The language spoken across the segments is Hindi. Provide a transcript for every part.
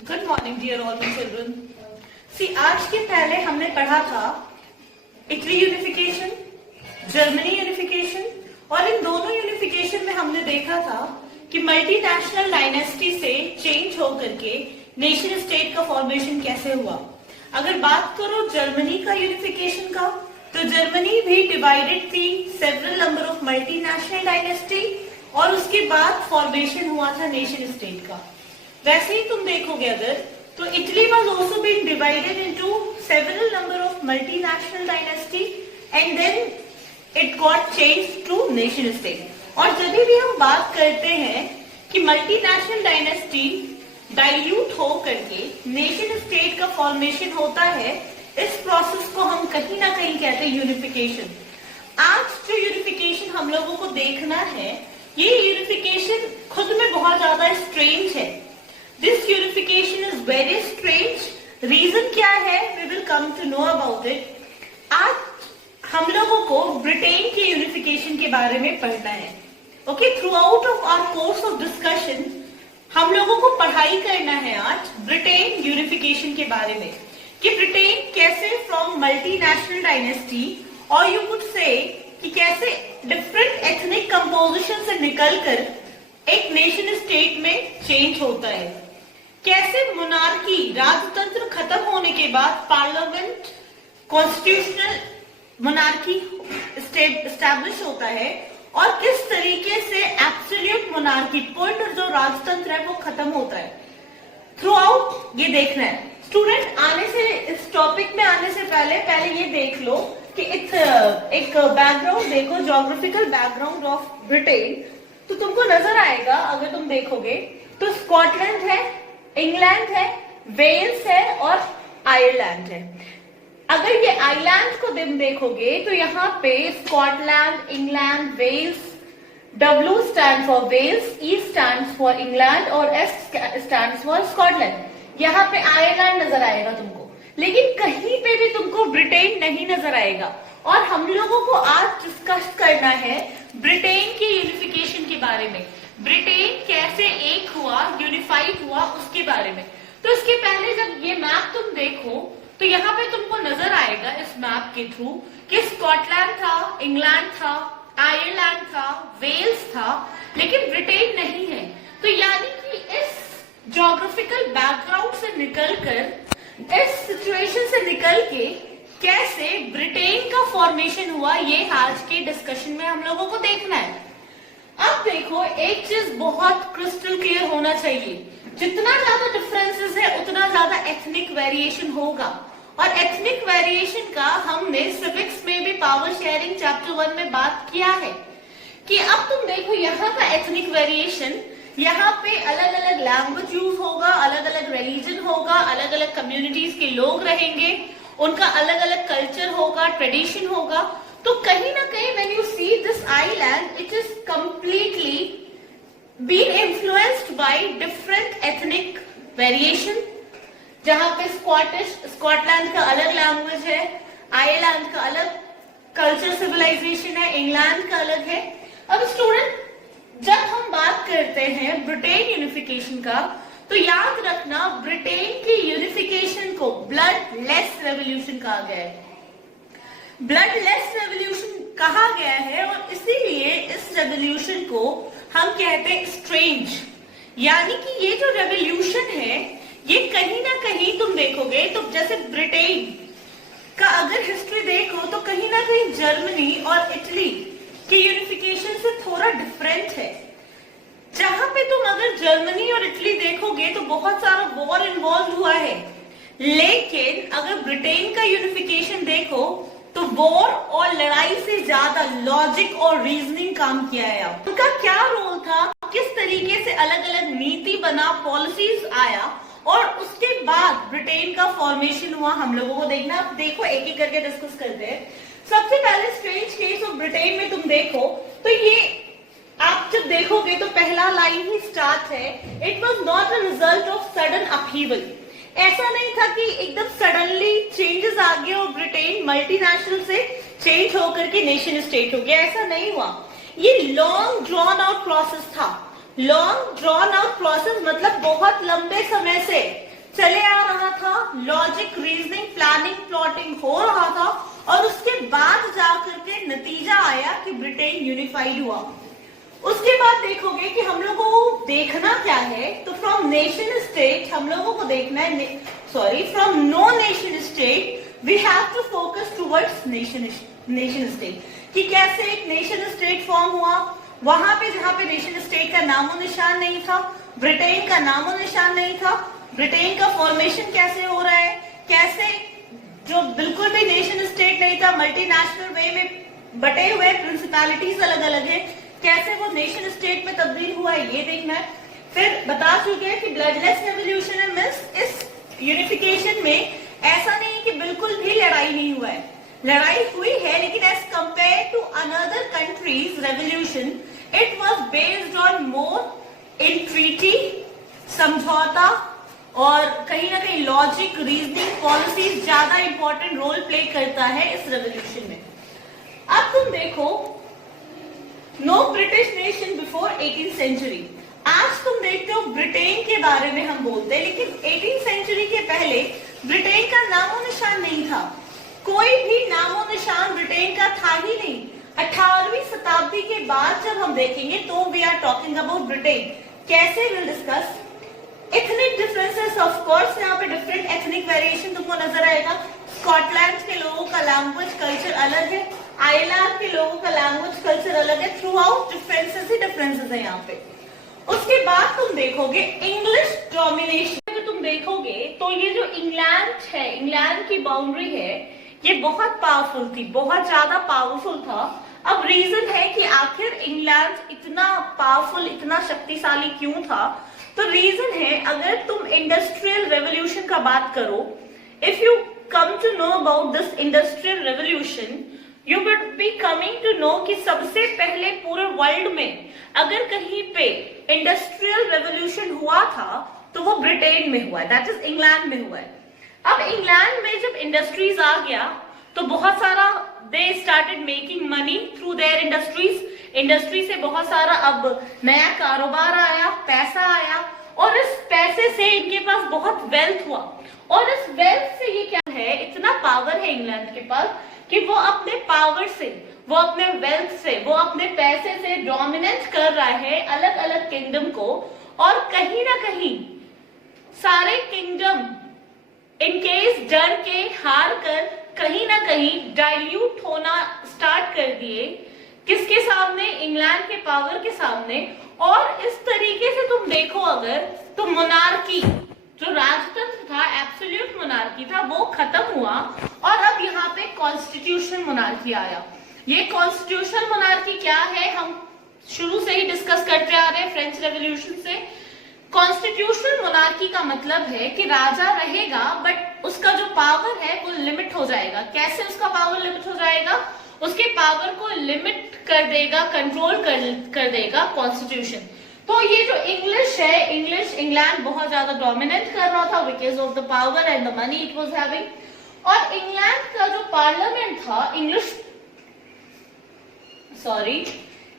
Good morning dear all my children. See आज के पहले हमने पढ़ा था इटली यूनिफिकेशन, जर्मनी यूनिफिकेशन, और इन दोनों यूनिफिकेशन में हमने देखा था कि मल्टीनेशनल डायनेस्टी से चेंज होकर के नेशन स्टेट का फॉर्मेशन कैसे हुआ। अगर बात करो जर्मनी का यूनिफिकेशन का, तो जर्मनी भी डिवाइडेड थी several number of multinational dynasty और उसके बाद फॉर्मेशन हुआ था नेशन स्टेट का। वैसे ही तुम देखोगे अगर, तो Italy was also being divided into several number of multinational dynasty and then it got changed to nation state. और जब भी हम बात करते हैं कि मल्टीनेशनल डायनेस्टी डाइल्यूट हो करके नेशन स्टेट का फॉर्मेशन होता है, इस प्रोसेस को हम कहीं ना कहीं कहते हैं यूनिफिकेशन। आज जो यूनिफिकेशन हम लोगों को देखना है, ये यूनिफिकेशन खुद में बहुत ज्यादा स्ट्रेंज है। This unification is very strange. Reason क्या है, we will come to know about it. आज हम लोगों को ब्रिटेन के यूनिफिकेशन के बारे में पढ़ना है। Okay, throughout of our course of discussion हम लोगों को पढ़ाई करना है आज ब्रिटेन यूनिफिकेशन के बारे में, कि ब्रिटेन कैसे फ्रॉम मल्टीनेशनल डायनेस्टी और यू कुड से कि कैसे डिफरेंट एथनिक कंपोजिशन से निकलकर एक नेशन स्टेट में चेंज होता है, कैसे मोनार्की राजतंत्र खत्म होने के बाद पार्लियामेंट कॉन्स्टिट्यूशनल मोनार्की एस्टैब्लिश होता है, और किस तरीके से एब्सोल्यूट मोनार्की पूर्ण जो राजतंत्र है वो खत्म होता है। थ्रू आउट ये देखना है। स्टूडेंट आने से इस टॉपिक में आने से पहले ये देख लो कि एक बैकग्राउंड देखो, ज्योग्राफिकल बैकग्राउंड ऑफ ब्रिटेन। तो तुमको नजर आएगा अगर तुम देखोगे तो स्कॉटलैंड है, इंग्लैंड है, वेल्स है और आयरलैंड है। अगर ये आइलैंड को तुम देखोगे तो यहाँ पे Scotland, England, Wales, W stands for Wales, E stands for England और S stands for Scotland। यहाँ पे आयरलैंड नजर आएगा तुमको, लेकिन कहीं पे भी तुमको ब्रिटेन नहीं नजर आएगा। और हम लोगों को आज डिस्कस करना है ब्रिटेन के यूनिफिकेशन के बारे में, ब्रिटेन कैसे एक हुआ, यूनिफाइड हुआ, उसके बारे में। तो इसके पहले जब ये मैप तुम देखो तो यहाँ पे तुमको नजर आएगा इस मैप के थ्रू कि स्कॉटलैंड था, इंग्लैंड था, आयरलैंड था, वेल्स था, लेकिन ब्रिटेन नहीं है। तो यानी कि इस ज्योग्राफिकल बैकग्राउंड से निकलकर, इस सिचुएशन से निकल के कैसे ब्रिटेन का फॉर्मेशन हुआ, ये आज के डिस्कशन में हम लोगों को देखना है। अब देखो, एक चीज बहुत क्रिस्टल क्लियर होना चाहिए, जितना ज्यादा डिफरेंसेस है उतना ज्यादा एथनिक वेरिएशन होगा। और एथनिक वेरिएशन का हमने सिविक्स में भी पावर शेयरिंग चैप्टर 1 में बात किया है कि अब तुम देखो यहाँ का एथनिक वेरिएशन, यहाँ पे अलग अलग लैंग्वेज यूज होगा, अलग अलग रिलीजन होगा, अलग अलग कम्युनिटीज के लोग रहेंगे, उनका अलग अलग कल्चर होगा, ट्रेडिशन होगा। तो कहीं ना कहीं when you see this island, it is completely been influenced by different ethnic variation, जहां पे स्कॉटलैंड का अलग लैंग्वेज है, आयरलैंड का अलग कल्चर सिविलाइजेशन है, इंग्लैंड का अलग है। अब स्टूडेंट, जब हम बात करते हैं ब्रिटेन यूनिफिकेशन का, तो याद रखना ब्रिटेन की यूनिफिकेशन को ब्लड लेस रेवोल्यूशन कहा गया है। ब्लड लेस रेवोल्यूशन कहा गया है और इसीलिए इस रेवोल्यूशन को हम कहते हैं स्ट्रेंज। यानी कि ये जो रेवोल्यूशन है, ये कहीं ना कहीं तुम देखोगे तो जैसे ब्रिटेन का अगर हिस्ट्री देखो तो कहीं ना कहीं जर्मनी और इटली के यूनिफिकेशन से थोड़ा डिफरेंट है। जहां पे तुम अगर जर्मनी और इटली देखोगे तो बहुत सारा वॉर इन्वॉल्व हुआ है, लेकिन अगर ब्रिटेन का यूनिफिकेशन देखो तो वॉर और लड़ाई से ज्यादा लॉजिक और रीजनिंग काम किया है। उनका क्या रोल था, किस तरीके से अलग अलग नीति बना, पॉलिसीज आया, और उसके बाद ब्रिटेन का फॉर्मेशन हुआ, हम लोगों को देखना। अब देखो, एक एक करके डिस्कस करते हैं। सबसे पहले स्ट्रेंज केस ऑफ ब्रिटेन में तुम देखो तो ये आप जब देखोगे तो पहला लाइन ही स्टार्ट है, it was not a result of sudden upheaval. ऐसा नहीं था कि एकदम सडनली चेंजेस आ गए और ब्रिटेन मल्टीनेशनल से चेंज होकर के नेशन स्टेट हो गया, ऐसा नहीं हुआ। ये लॉन्ग ड्रॉन आउट प्रोसेस था। लॉन्ग ड्रॉन आउट प्रोसेस मतलब बहुत लंबे समय से चले आ रहा था, लॉजिक, रीजनिंग, प्लानिंग, प्लॉटिंग हो रहा था, और उसके बाद जाकर के नतीजा आया कि ब्रिटेन यूनिफाइड हुआ। उसके बाद देखोगे कि हम लोगों को देखना क्या है, तो फ्रॉम नेशन स्टेट हम लोगों को देखना है, from no nation state we have to focus towards nation state, कि कैसे एक नेशन स्टेट फॉर्म हुआ। वहां पे जहां पे नेशन स्टेट का नामो निशान नहीं था, ब्रिटेन का नामो निशान नहीं था, ब्रिटेन का फॉर्मेशन कैसे हो रहा है, कैसे जो बिल्कुल भी नेशन स्टेट नहीं था, मल्टीनेशनल वे में बटे हुए प्रिंसिपैलिटीज अलग अलग है, कैसे वो नेशन स्टेट में तब्दील हुआ है, ये देखना है। फिर बता चुके हैं कि ब्लडलेस रेवोल्यूशन है, मींस इस यूनिफिकेशन में ऐसा नहीं कि बिल्कुल भी लड़ाई नहीं हुआ है, लड़ाई हुई है, लेकिन as compare to another countries revolution it was based on more in treaty, समझौता, और कहीं ना कहीं लॉजिक, रीजनिंग, पॉलिसीज ज्यादा इंपॉर्टेंट रोल प्ले करता है इस रेवोल्यूशन में। अब तुम देखो, no British nation before 18th century. आज तुम देखते हो ब्रिटेन के बारे में हम बोलते हैं, लेकिन 18th सेंचुरी के पहले ब्रिटेन का नामो निशान नहीं था, कोई भी नामो निशान ब्रिटेन का था ही नहीं। 18वीं शताब्दी के बाद जब हम देखेंगे तो we are talking about Britain. कैसे, will discuss. Ethnic differences, of course यहाँ पे डिफरेंट एथनिक वेरिएशन तुमको नजर आएगा। स्कॉटलैंड के लोगों का लैंग्वेज कल्चर अलग है, आयरलैंड के लोगों का लैंग्वेज कल्चर अलग है, थ्रू आउट डिफरेंसेस ही डिफरेंसेस है यहाँ पे। उसके बाद तुम देखोगे इंग्लिश डोमिनेशन। अगर तुम देखोगे तो ये जो इंग्लैंड है, इंग्लैंड की बाउंड्री है, ये बहुत पावरफुल थी, बहुत ज्यादा पावरफुल था। अब रीजन है कि आखिर इंग्लैंड इतना पावरफुल, इतना शक्तिशाली क्यों था, तो रीजन है, अगर तुम इंडस्ट्रियल रेवोल्यूशन का बात करो, if you come to know about this industrial revolution, you would be coming to know कि सबसे पहले पूरे वर्ल्ड में अगर कहीं पे इंडस्ट्रियल रेवोल्यूशन हुआ था तो वो ब्रिटेन में हुआ है, दैट इज इंग्लैंड में हुआ है। अब इंग्लैंड में जब इंडस्ट्रीज आ गया तो बहुत सारा they started making money through their industries, industry से बहुत सारा अब नया कारोबार आया, पैसा आया, और इस पैसे से इनके पास बहुत वेल्थ हुआ, और इस वेल्थ से ये क्या है, इतना पावर है इंग्लैंड के पास कि वो अपने पावर से, वो अपने वेल्थ से, वो अपने पैसे से डोमिनेट कर रहा है अलग अलग किंगडम को, और कहीं ना कहीं सारे किंगडम इन केस डर के हार कर कहीं ना कहीं डाइल्यूट होना स्टार्ट कर दिए, किसके सामने, इंग्लैंड के पावर के सामने। और इस तरीके से तुम देखो अगर, तो मोनार्की, जो राजतंत्र था, एब्सोल्यूट मोनार्की था, वो खत्म हुआ, और अब यहाँ पे कॉन्स्टिट्यूशन मोनार्की आया। ये कॉन्स्टिट्यूशन मोनार्की क्या है, हम शुरू से ही डिस्कस करते आ रहे हैं फ्रेंच रेवोल्यूशन से। कॉन्स्टिट्यूशनल मोनार्की का मतलब है कि राजा रहेगा बट उसका जो पावर है वो लिमिट हो जाएगा। कैसे उसका पावर लिमिट हो जाएगा, उसके पावर को लिमिट कर देगा, कंट्रोल कर देगा कॉन्स्टिट्यूशन। तो ये जो इंग्लिश है, इंग्लिश इंग्लैंड बहुत ज्यादा डोमिनेट कर रहा था because of the power and the money it was having. और इंग्लैंड का जो पार्लियामेंट था,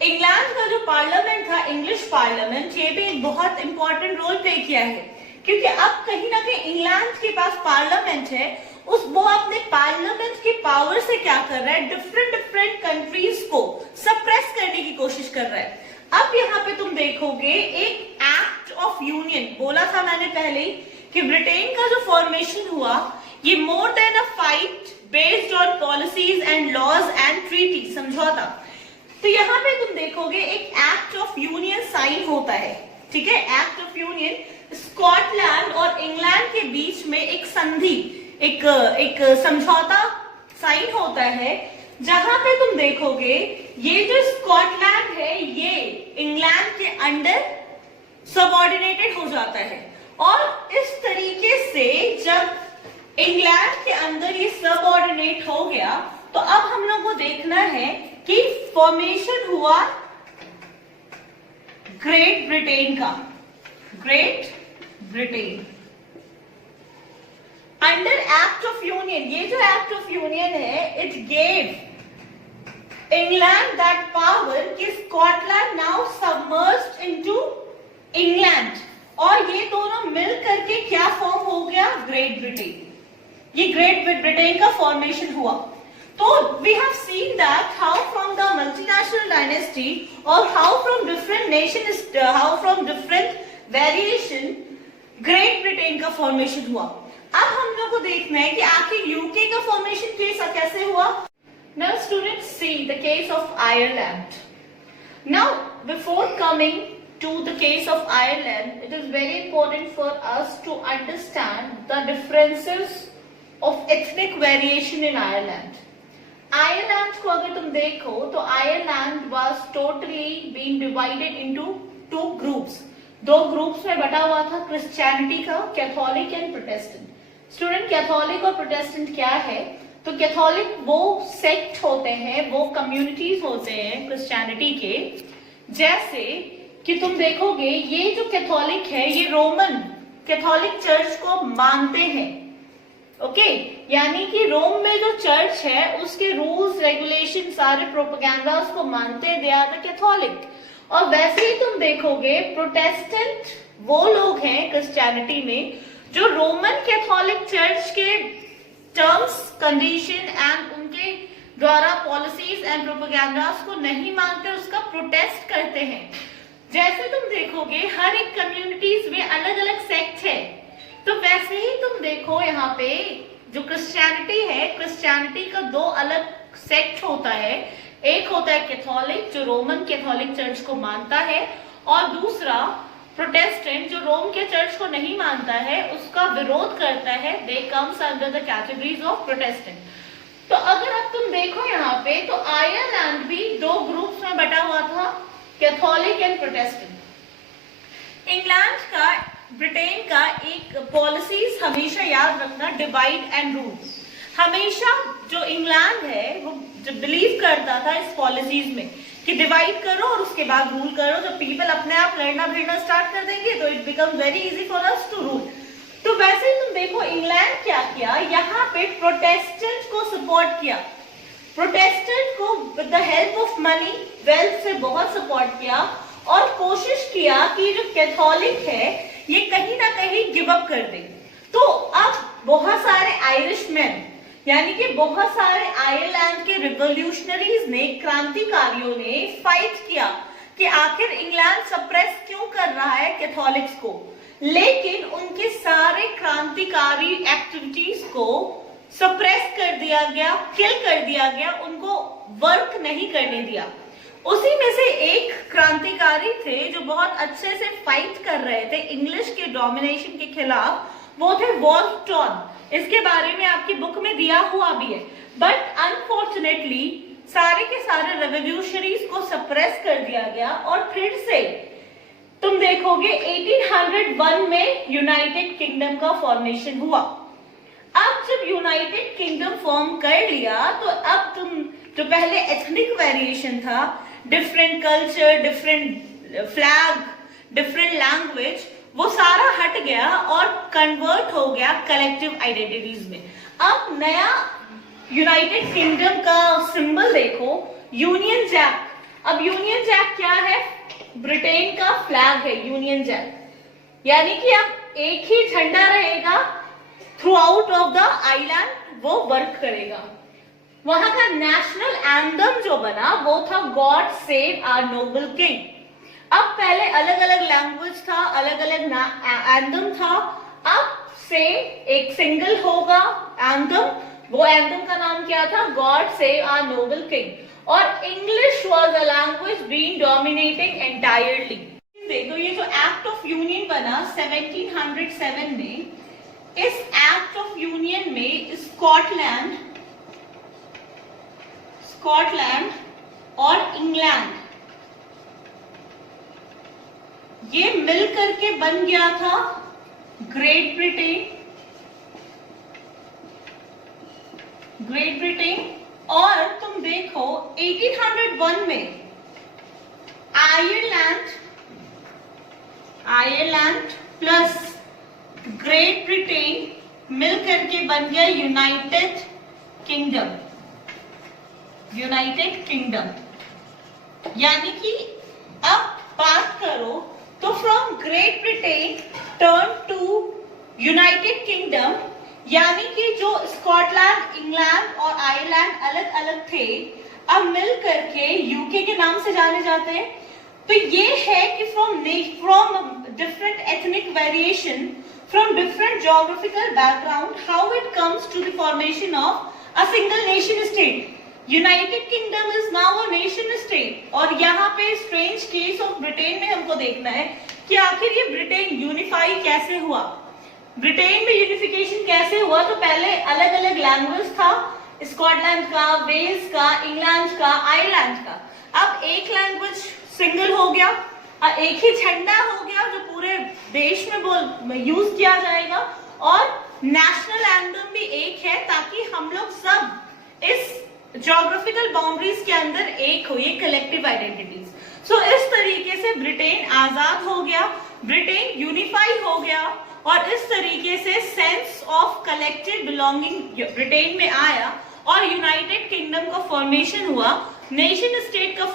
इंग्लैंड का जो पार्लियामेंट था, इंग्लिश पार्लियामेंट, ये भी एक बहुत इंपॉर्टेंट रोल प्ले किया है, क्योंकि अब कहीं ना कहीं इंग्लैंड के पास पार्लियामेंट है, वो अपने पार्लियामेंट की पावर से क्या कर रहा है, डिफरेंट कंट्रीज को सप्रेस करने की कोशिश कर रहा है। अब यहाँ पे तुम देखोगे एक एक्ट ऑफ यूनियन, बोला था मैंने पहले ही कि ब्रिटेन का जो फॉर्मेशन हुआ, ये more than a fight based on policies and laws and treaty, समझौता। तो यहाँ पे तुम देखोगे एक एक्ट ऑफ यूनियन साइन होता है, ठीक है, एक्ट ऑफ यूनियन। स्कॉटलैंड और इंग्लैंड के बीच में एक संधि, एक समझौता साइन होता है, जहां पे तुम देखोगे ये जो स्कॉटलैंड है ये इंग्लैंड के अंडर सबऑर्डिनेटेड हो जाता है। और इस तरीके से जब इंग्लैंड के अंदर ये सबऑर्डिनेट हो गया, तो अब हम लोग को देखना है कि फॉर्मेशन हुआ ग्रेट ब्रिटेन का, Great Britain under Act of Union. ये जो एक्ट ऑफ यूनियन है, it gave England that power कि Scotland now submerged into England, और ये दोनों मिल करके क्या फॉर्म हो गया, गया ग्रेट ब्रिटेन। ये ग्रेट ब्रिटेन का फॉर्मेशन हुआ। तो we have seen that how from the multinational dynasty और how from different nation, how from different variation Great Britain का फॉर्मेशन हुआ। अब हम लोग को देखना है कि आखिर यूके का फॉर्मेशन कैसे हुआ। Now students, see the case of Ireland. Now before coming to the case of Ireland, it is very important for us to understand the differences of ethnic variation in Ireland. Ireland को अगर तुम देखो तो Ireland was totally being divided into two groups. दो ग्रुप्स में बटा हुआ था क्रिश्चियनिटी का, Catholic and Protestant. Student, Catholic और प्रोटेस्टेंट क्या है? तो कैथोलिक वो सेक्ट होते हैं, वो कम्युनिटीज होते हैं क्रिश्चियनिटी के, जैसे कि तुम देखोगे ये जो कैथोलिक है ये रोमन कैथोलिक चर्च को मानते हैं। ओके, यानी कि रोम में जो चर्च है उसके रूल्स रेगुलेशन सारे प्रोपेगेंडास को मानते हैं, दे आर द कैथोलिक। और वैसे ही तुम देखोगे प्रोटेस्टेंट वो लोग हैं क्रिश्चियनिटी में जो रोमन कैथोलिक चर्च के टर्म्स, कंडीशन एंड उनके द्वारा पॉलिसीज एंड प्रोपेगेंडास को नहीं मानते, उसका प्रोटेस्ट करते हैं। जैसे तुम देखोगे हर एक कम्युनिटीज में अलग अलग सेक्ट है, तो वैसे ही तुम देखो यहाँ पे जो क्रिश्चियनिटी है, क्रिश्चियनिटी का दो अलग सेक्ट होता है। एक होता है कैथोलिक जो रोमन कैथोलिक चर्च को मानता है, और दूसरा प्रोटेस्टेंट जो रोम के चर्च को नहीं मानता है, उसका विरोध करता है। They comes under the categories of Protestant. तो अगर अब तुम देखो यहाँ पे तो आयरलैंड भी दो ग्रुप्स में बटा हुआ था, कैथोलिक एंड प्रोटेस्टेंट। इंग्लैंड का, ब्रिटेन का एक पॉलिसीज हमेशा याद रखना, डिवाइड एंड रूल। हमेशा जो इंग्लैंड है वो जो बिलीव करता था इस पॉलिसीज में कि डिवाइड करो और उसके बाद रूल करो। जब पीपल अपने आप लड़ना भिड़ना स्टार्ट कर देंगे तो it become very easy for us to rule. तो वैसे ही तुम देखो इंग्लैंड क्या किया, यहाँ पे प्रोटेस्टेंट को सपोर्ट किया। प्रोटेस्टेंट को with the help of money, wealth से बहुत सपोर्ट किया और कोशिश किया कि जो कैथोलिक है ये कहीं ना कहीं गिव अप कर दे। तो अब बहुत सारे आयरिशमैन यानी कि बहुत सारे आयरलैंड के रिवोल्यूशनरीज ने, क्रांतिकारियों ने फाइट किया कि आखिर इंग्लैंड सप्रेस क्यों कर रहा है कैथोलिक्स को, लेकिन उनके सारे क्रांतिकारी एक्टिविटीज को सप्रेस कर दिया गया, किल कर दिया गया, उनको वर्क नहीं करने दिया। उसी में से एक क्रांतिकारी थे जो बहुत अच्छे से फाइट कर रहे थे इंग्लिश के डोमिनेशन के खिलाफ, वो थे वॉल्टन। इसके बारे में आपकी बुक में दिया हुआ भी है, बट अनफॉर्चुनेटली सारे के सारे रेवोल्यूशनरीज को सप्रेस कर दिया गया। और फिर से तुम देखोगे 1801 में यूनाइटेड किंगडम का फॉर्मेशन हुआ। अब जब यूनाइटेड किंगडम फॉर्म कर लिया तो अब तुम जो पहले एथनिक वेरिएशन था, different culture, different flag, different language, वो सारा हट गया और कन्वर्ट हो गया कलेक्टिव आइडेंटिटीज में। अब नया यूनाइटेड किंगडम का सिंबल देखो, यूनियन जैक। अब यूनियन जैक क्या है? ब्रिटेन का फ्लैग है यूनियन जैक, यानी कि अब एक ही झंडा रहेगा throughout of the island, वो वर्क करेगा। वहां का नेशनल एंथम जो बना वो था God save our noble king. अब पहले अलग अलग लैंग्वेज था, अलग अलग एंथम था, अब से एक सिंगल होगा एंथम। वो एंथम का नाम क्या था? God save our noble king. और English was a language being dominating entirely. देखो ये जो एक्ट ऑफ यूनियन बना 1707 में, इस एक्ट ऑफ यूनियन में स्कॉटलैंड और इंग्लैंड ये मिल करके बन गया था ग्रेट ब्रिटेन। और तुम देखो 1801 में आयरलैंड प्लस ग्रेट ब्रिटेन मिल करके बन गया यूनाइटेड किंगडम। यानी कि अब बात करो तो from Great Britain turn to United Kingdom, यानी कि जो स्कॉटलैंड, इंग्लैंड और आयरलैंड अलग अलग थे, अब मिल करके यूके के नाम से जाने जाते हैं। तो ये है कि from different ethnic variation, from different geographical background, how it comes to the formation of a single nation state. United Kingdom is now a nation state. और यहाँ पे स्ट्रेंज केस ऑफ ब्रिटेन में हमको देखना है कि आखिर ये ब्रिटेन यूनिफाई कैसे हुआ, ब्रिटेन में यूनिफिकेशन कैसे हुआ। तो पहले अलग अलग लैंग्वेज था, स्कॉटलैंड का, वेल्स का, इंग्लैंड का, आयरलैंड का। अब एक लैंग्वेज सिंगल हो गया, एक ही झंडा हो गया जो पूरे देश में यूज किया जाएगा, और नेशनल एंथम भी एक है, ताकि हम लोग सब इस ज्योग्राफिकल बाउंड्रीज के अंदर एक हो, ये कलेक्टिव आइडेंटिटीज। सो इस तरीके से ब्रिटेन आजाद हो गया, ब्रिटेन यूनिफाई हो गया, और इस तरीके से sense of collective belonging Britain में आया और यूनाइटेड किंगडम का फॉर्मेशन हुआ, नेशन स्टेट का